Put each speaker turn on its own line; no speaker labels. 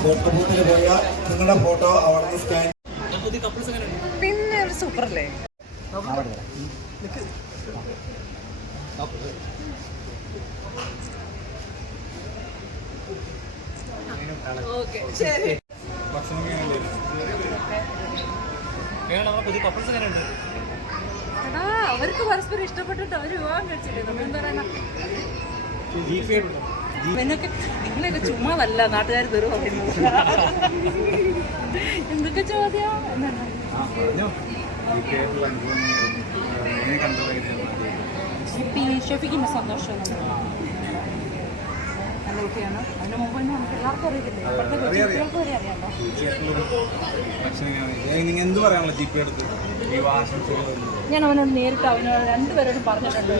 Photo ബൂത്തിൽ പോയാൽ നിങ്ങളുടെ ഫോട്ടോ അവിടെ സ്കാൻ
പിന്നെ ഒരു സൂപ്പർ അല്ലേ ഭക്ഷണം പുതിയ കപ്പിൾസ് എങ്ങനെയുണ്ട്? അവർക്ക് പരസ്പരം ഇഷ്ടപ്പെട്ടിട്ട് അവർ വിവാഹം കഴിച്ചില്ലേ? നമ്മൾ എന്താ പറയണ? നിനക്ക് നിങ്ങളൊക്കെ ചുമ്മാതല്ല നാട്ടുകാർ തെറി പറയുന്നത് എന്തൊക്കെ ചോദ്യം? എന്നാണ് ഷെഫിക്കിന്റെ സന്തോഷം
എന്ത് പറയാനുള്ള എടുത്ത്
ഞാൻ അവനോട് നേരിട്ട് അവനോട് രണ്ടുപേരോടും പറഞ്ഞിട്ടുണ്ട്.